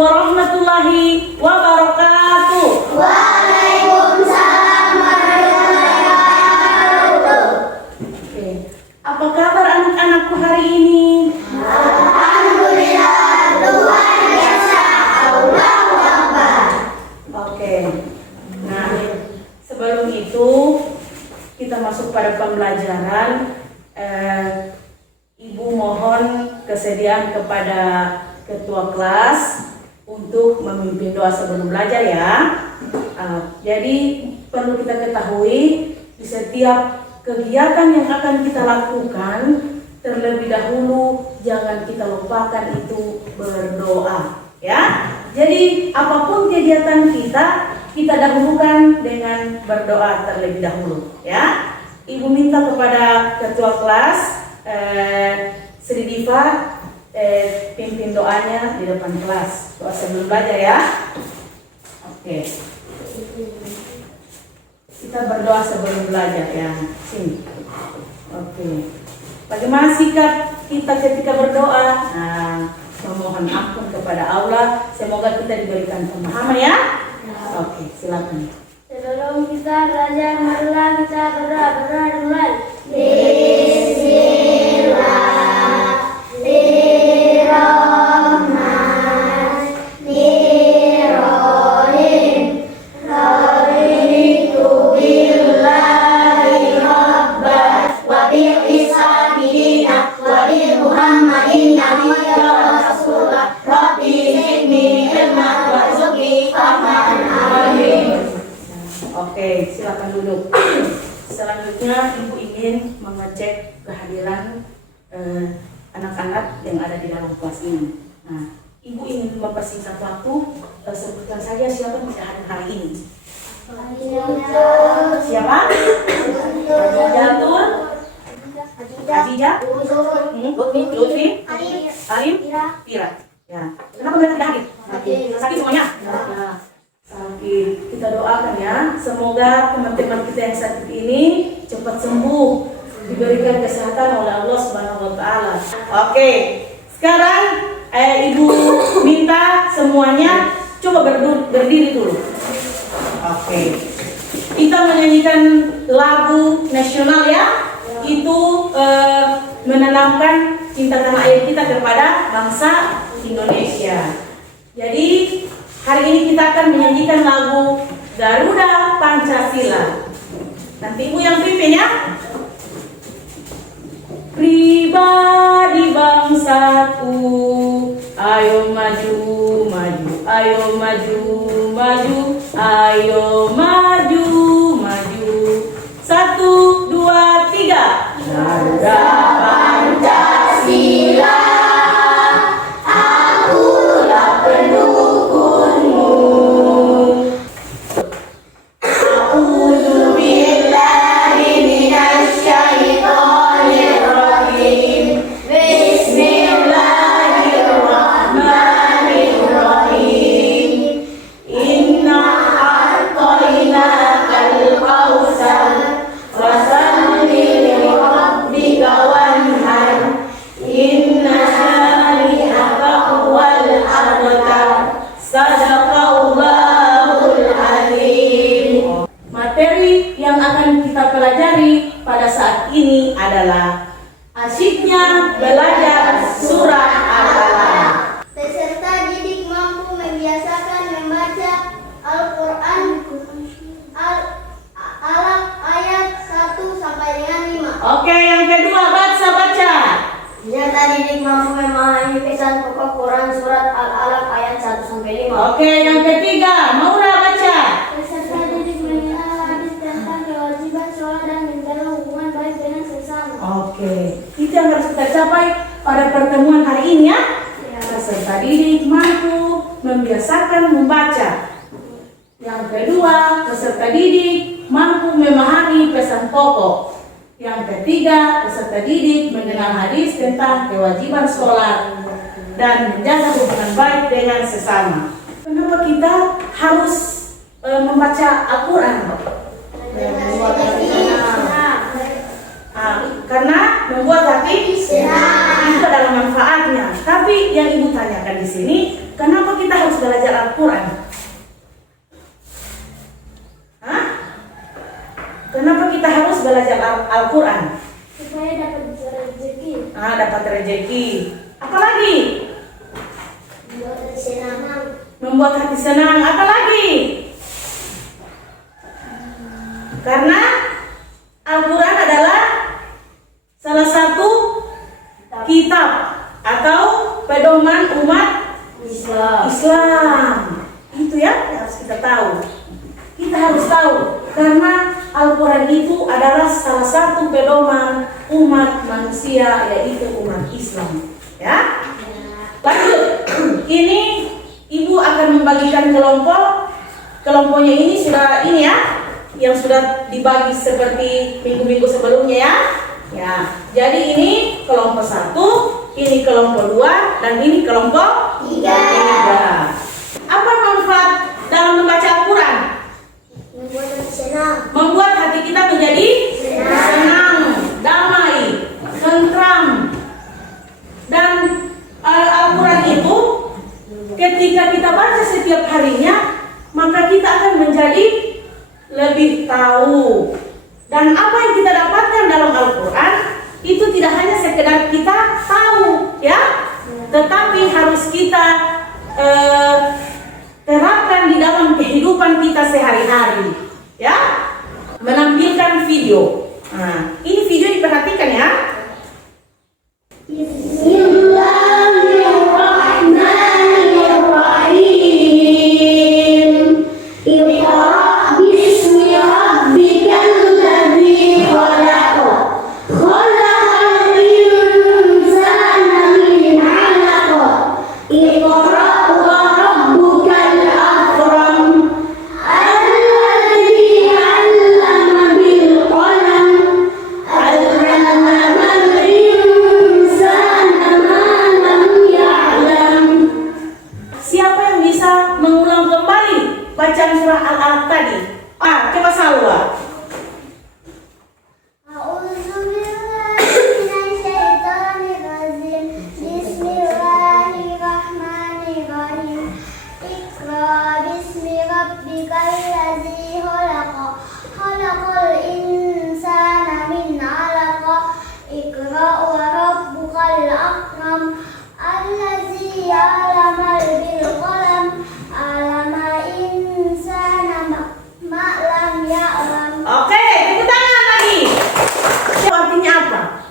warahmatullahi wabarakatuh. Waalaikumsalam warahmatullahi wabarakatuh. Oke. Apa kabar anak-anakku hari ini? Alhamdulillah, luar biasa. Allahu Akbar. Oke. Nah, sebelum itu kita masuk pada pembelajaran. Ibu mohon kesediaan kepada ketua kelas untuk memimpin doa sebelum belajar ya. Jadi perlu kita ketahui di setiap kegiatan yang akan kita lakukan terlebih dahulu jangan kita lupakan itu berdoa ya. Jadi apapun kegiatan kita dahulukan dengan berdoa terlebih dahulu ya. Ibu minta kepada ketua kelas Sri Diva pimpin doanya di depan kelas, doa sebelum belajar ya. Oke. Kita berdoa sebelum belajar ya. Sini. Oke. Bagaimana sikap kita ketika berdoa? Nah, memohon ampun kepada Allah. Semoga kita diberikan pemahaman ya. Oke, silakan. Sebelum kita belajar, marilah kita berdoa dimulai. Bismillahirrahmanirrahim. Raditu billahi rabban wa bil islami dinan wa bi Muhammadin nabiyyan wa rasulah. Rabbi zidni ilman warzuqni fahman. Amin. Oke, silakan duduk. Selanjutnya Ibu ingin mengecek kehadiran anak-anak yang ada di dalam kelas ini. Nah, Ibu ingin mempersingkat waktu, sebutkan saja siapa yang bisa hadir hari ini. Siapa? Jantur, Khadijah, Lutfi, Alim, Tira. Ya. Kenapa mereka tidak hadir? Sakit semuanya? Ya. Sakit. Kita doakan ya, semoga teman-teman kita yang sakit ini cepat sembuh, diberikan kesehatan oleh Allah Subhanahu wa taala. Oke. Sekarang Ibu minta semuanya coba berdiri dulu. Oke. Kita menyanyikan lagu nasional ya. Itu menanamkan cinta tanah air kita kepada bangsa Indonesia. Jadi hari ini kita akan menyanyikan lagu Garuda Pancasila. Nanti Ibu yang pimpin ya. Pribadi bangsaku, ayo maju, maju, ayo maju, maju, ayo maju, maju. 1, 2, 3. Garuda Pancasila, akulah pendukungmu. A'udzu billahi minasyaitonir rajim. Bismillahirrahmanirrahim. Inna a'tainakal kautsar fasalli li rabbika wanhar. Inna syani'aka huwal abtar. Sadaqallahul azim. Materi yang akan kita pelajari pada saat ini adalah asyiknya belajar surat Al-Alaq. Peserta didik mampu membiasakan membaca Al-Quran Al-Alaq ayat 1 sampai dengan 5. Oke, yang kedua baca. Peserta didik mampu memahami pesan pokok Quran surat Al-Alaq ayat 1 sampai 5. Oke, yang ketiga Maura baca. Peserta didik mengenal hadis tentang kewajiban sholat dan menjaga hubungan baik dengan sesama. Oke, itu yang harus kita capai pada pertemuan hari ini ya. Peserta didik mampu membiasakan membaca. Yang kedua, peserta didik mampu memahami pesan pokok. Yang ketiga, peserta didik mengenal hadis tentang kewajiban sholat dan menjaga hubungan baik dengan sesama. Kenapa kita harus membaca Al-Quran? Karena membuat hati sehat. Itu adalah manfaatnya. Tapi yang Ibu tanyakan di sini, kenapa kita harus Al-Quran? Supaya dapat rezeki. Dapat rezeki. Apalagi? Membuat hati senang. Membuat hati senang. Apalagi? Karena Al-Quran adalah salah satu kitab atau pedoman umat Islam. Itu ya harus kita tahu. Kita harus tahu karena Al-Quran itu adalah salah satu pedoman umat manusia, yaitu umat Islam. Ya. Lanjut. Ini Ibu akan membagikan kelompok. Kelompoknya ini sudah ini ya, yang sudah dibagi seperti minggu-minggu sebelumnya ya. Ya. Jadi ini kelompok 1, ini kelompok 2, dan ini kelompok 3. Apa manfaat dalam membaca Al-Quran? Membuat hati senang. Membuat hati kita menjadi senang, damai, tentram. Dan Al-Quran itu ketika kita baca setiap harinya, maka kita akan menjadi lebih tahu. Dan apa yang kita dapatkan dalam Al-Quran itu tidak hanya sekedar kita tahu, ya, tetapi harus kita terapkan di dalam kehidupan kita sehari-hari, ya. Menampilkan video. Nah, ini video diperhatikan ya. Bismillahirrahmanirrahim. Iqra bismi rabbikal ladzi khalaq. Khalaqal insana min 'alaq. Iqra wa rabbukal akram. Alladzi 'allama bil qalam. 'allamal insana ma lam ya'lam. Siapa yang bisa mengulang kembali bacaan surah Al-Alaq tadi? Coba Salwa. A'udzu billahi minasyaitonir rajim. Bismillahirrahmanirrahim. Iqra bismi rabbikal ladzi khalaq. Khalaqal insana min 'alaq. Iqra wa rabbukal akram. Alladzi 'allama bil qalam. 'Allama insana ma lam ya'lam. Oke, tepuk tangan lagi. Siapa artinya apa?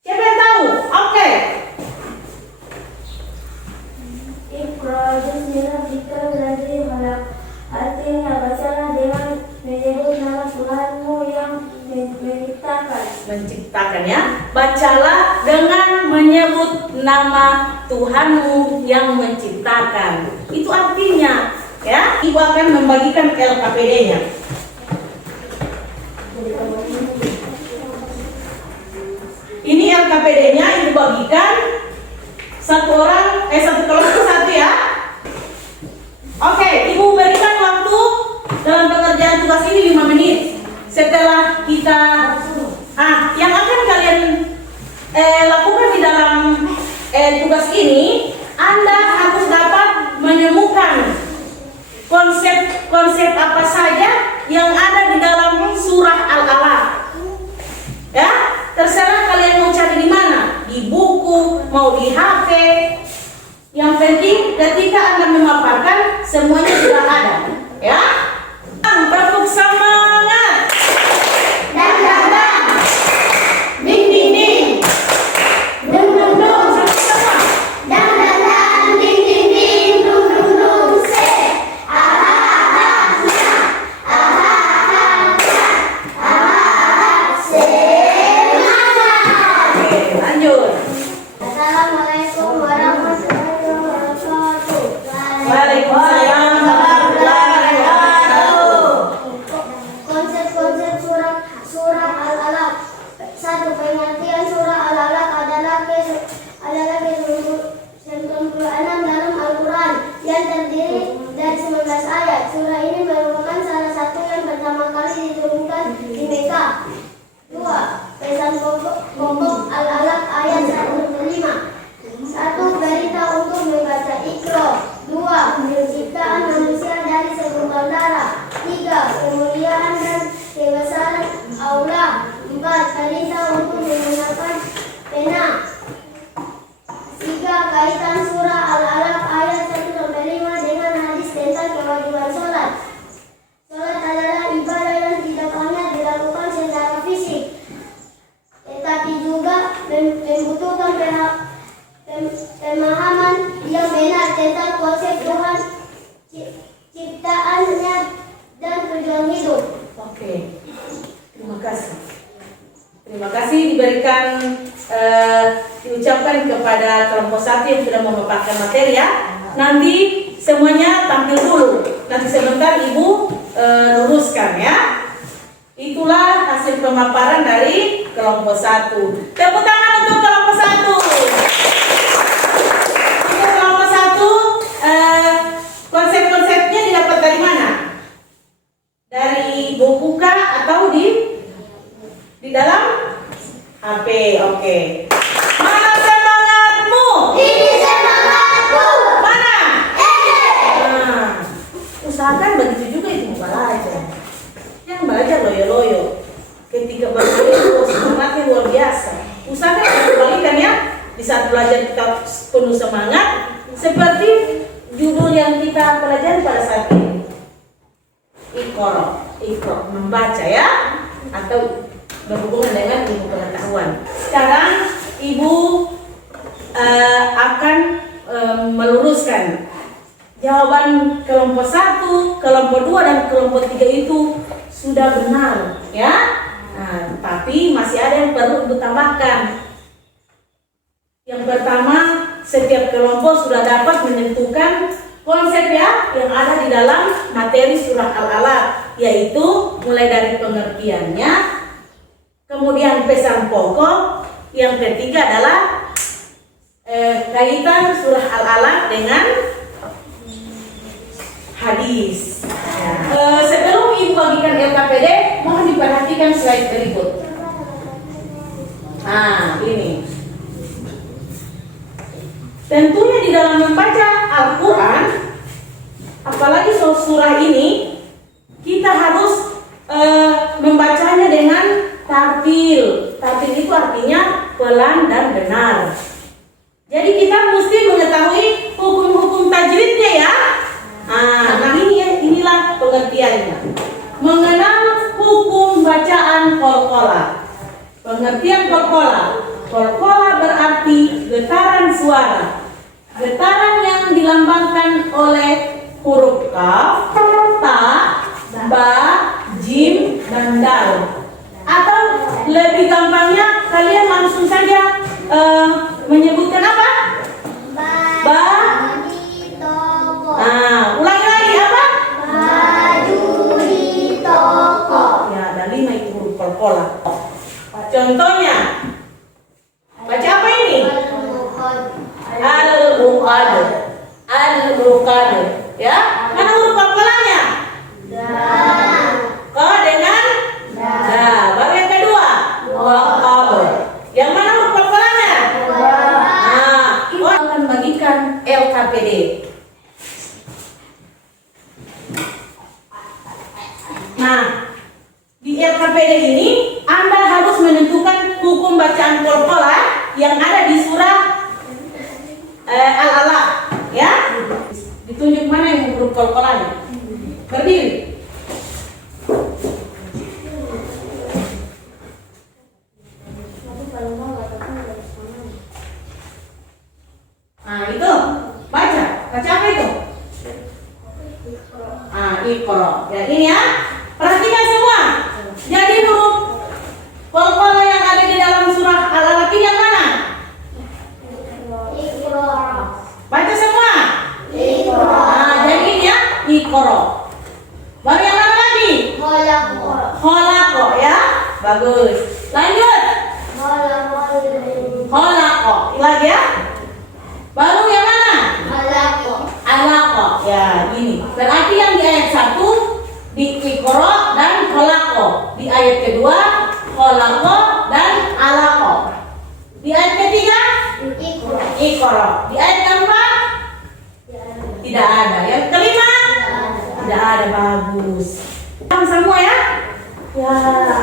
Siapa yang tahu? Oke. Iqra bismi rabbikal ladzi khalaq. Artinya bacalah dengan menyebut nama Tuhanmu yang menciptakan. Menciptakan ya. Bacalah dengan menyebut nama Tuhanmu yang menciptakan. Itu artinya ya. Ibu akan membagikan LKPD-nya. Ini LKPD-nya Ibu bagikan satu kelompok satu ya. Oke, Ibu berikan waktu dalam pekerjaan tugas ini 5 menit. Setelah kita yang akan kalian lakukan di dalam tugas ini, Anda harus dapat menemukan konsep apa saja yang ada di dalam surah Al-Alaq. Ya, terserah kalian mau cari di mana, di buku, mau di HP. Yang penting ketika Anda memaparkan semuanya sudah ada, ya. Tepuk semangat. Dan datang. Ding ding ding. Dung dung dung. Sama-sama. Dan datang. Ding ding ding. Dung dung dung. Se. Aha aha. Sa. Aha aha. Sa. Aha aha. Semangat. Oke, lanjut. Assalamualaikum warahmatullahi wabarakatuh. Waalaikumsalam warahmatullahi wabarakatuh. Konsep-konsep surah Al-Alaq. 1. Pengertian surah Al-Alaq adalah ke-96 dalam Al-Quran yang terdiri dari 19 ayat. Surah ini merupakan salah satu yang pertama kali diturunkan di Mekah. 2. Pesan pokok Al-Alaq ayat 1-5. 1. Perintah untuk membaca Iqra. 2. Penciptaan manusia dari segumpal darah. 3. Kemuliaan dan kebesaran Allah 4. Perintah untuk menggunakan pena. 3. Kaitan surah Al-Alaq ayat 1-5 dengan hadis tentang kewajiban sholat. Sholat adalah ibadah yang tidak hanya dilakukan secara fisik, tetapi juga membutuhkan pemahaman yang benar tentang konsep Tuhan, ciptaannya, dan tujuan hidup. Oke, terima kasih. Terima kasih diberikan diucapkan kepada kelompok 1 yang sudah memaparkan materi ya. Nanti semuanya tampil dulu. Nanti sebentar Ibu luruskan ya. Itulah hasil pemaparan dari kelompok 1. Tepuk tangan untuk kelompok 1. Untuk kelompok 1, konsep-konsepnya didapat dari mana? Dari buku kah atau di dalam HP? Oke. Mana semangatmu? Ini semangatku. Mana? Ini. Nah, usahakan begitu juga itu belajar. Yang belajar loyo-loyo. Ketika belajar itu semangatnya luar biasa. Usahakan kembalikan ya. Di saat belajar kita penuh semangat, seperti judul yang kita pelajari pada saat ini. Iqra, membaca ya, atau berhubungan dengan ilmu pengetahuan. Sekarang Ibu akan meluruskan jawaban kelompok 1, kelompok 2, dan kelompok 3 itu sudah benar ya. Nah, tapi masih ada yang perlu Ibu tambahkan. Yang pertama, setiap kelompok sudah dapat menentukan konsep ya yang ada di dalam materi surah Al-Alaq, yaitu mulai dari pengertiannya, kemudian pesan pokok, yang ketiga adalah kaitan surah Al-Alaq dengan hadis. Sebelum Ibu bagikan LKPD, mohon diperhatikan slide berikut. Nah, ini. Tentunya di dalam membaca Al-Quran, apalagi surah ini, kita harus membacanya dengan tartil. Tartil itu artinya pelan dan benar. Jadi kita mesti mengetahui hukum-hukum tajwidnya ya. Nah inilah pengertiannya. Mengenal hukum bacaan qalqalah. Pengertian qalqalah. Qalqalah berarti getaran suara. Getaran yang dilambangkan oleh huruf kaf, ta, ba, jim, dan dal. Atau lebih gampangnya kalian langsung saja menyebutkan apa? Di toko. Ulangi lagi apa? Baju di toko. Ya, ada 5 itu huruf qalqalah. Contohnya, baca apa ini? Al-Muqad. Al-Muqad. Ya, mana huruf qalqalahnya? Ko dengan da. Baru yang kedua, waqab. Yang mana huruf qalqalahnya? Ibu akan bagikan LKPD. Nah, di LKPD ini Anda harus menentukan hukum bacaan qalqalah yang ada di surah Al-Alaq, ya. Ditunjuk mana yang huruf qalqalahnya. Berdiri. Nah, itu baca apa itu? Iqra. Ya, ini ya. Perhatikan semua. Jadi huruf qalqalah yang ada di dalam surah Al-Alaq yang mana? Iqra. Baca semua. Iqra. Jadi ini ya, Iqra. Baru yang mana lagi? Khalaqa ya. Bagus. Lanjut. Khalaqa. Lagi ya. Baru yang mana? Alaqa. Ya, ini. Berarti yang di ayat 1 di Iqra dan khalaqa. Di ayat kedua khalaqa dan alaqa. Di ayat ketiga Iqra. Di ayat keempat tidak ada. Yang kelima tidak ada. Bagus. Semua ya? Ya,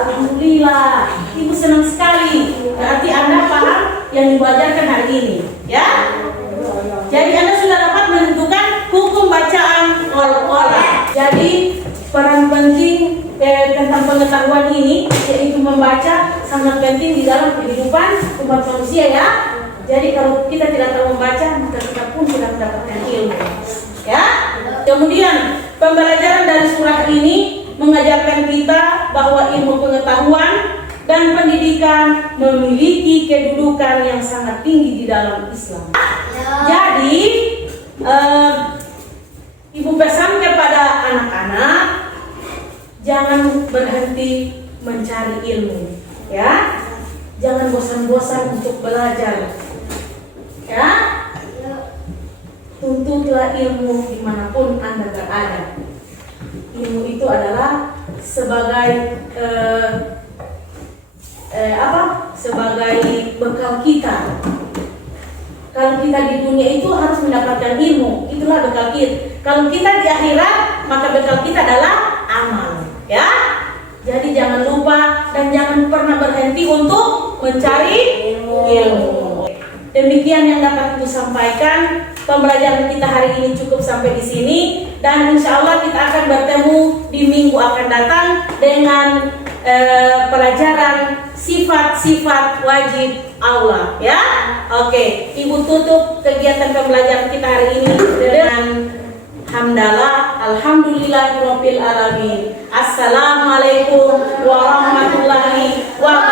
alhamdulillah. Ibu senang sekali. Berarti Anda paham yang Ibu ajarkan hari ini, ya? Jadi Anda sudah dapat menentukan hukum bacaan qol-qolah. Jadi peran penting tentang pengetahuan ini yaitu membaca sangat penting di dalam kehidupan umat manusia, ya. Jadi kalau kita tidak tahu membaca, maka kita pun tidak mendapatkan ilmu, ya. Kemudian pembelajaran dari surat ini mengajarkan kita bahwa ilmu pengetahuan dan pendidikan memiliki kedudukan yang sangat tinggi di dalam Islam. Jadi Ibu pesan kepada anak-anak, jangan berhenti mencari ilmu, ya. Jangan bosan-bosan untuk belajar, ya. Tuntutlah ilmu dimanapun Anda berada. Ilmu itu adalah sebagai sebagai bekal kita. Kalau kita di dunia itu harus mendapatkan ilmu, itulah bekal kita. Kalau kita di akhirat, maka bekal kita adalah amal, ya. Jadi jangan lupa dan jangan pernah berhenti untuk mencari ilmu. Demikian yang dapat Ibu sampaikan. Pembelajaran kita hari ini cukup sampai di sini, dan insya Allah kita akan bertemu di minggu akan datang dengan pelajaran sifat-sifat wajib Allah, ya. Oke, Ibu tutup kegiatan pembelajaran kita hari ini dengan hamdalah, alhamdulillahirabbil alamin. Assalamualaikum warahmatullahi wabarakatuh.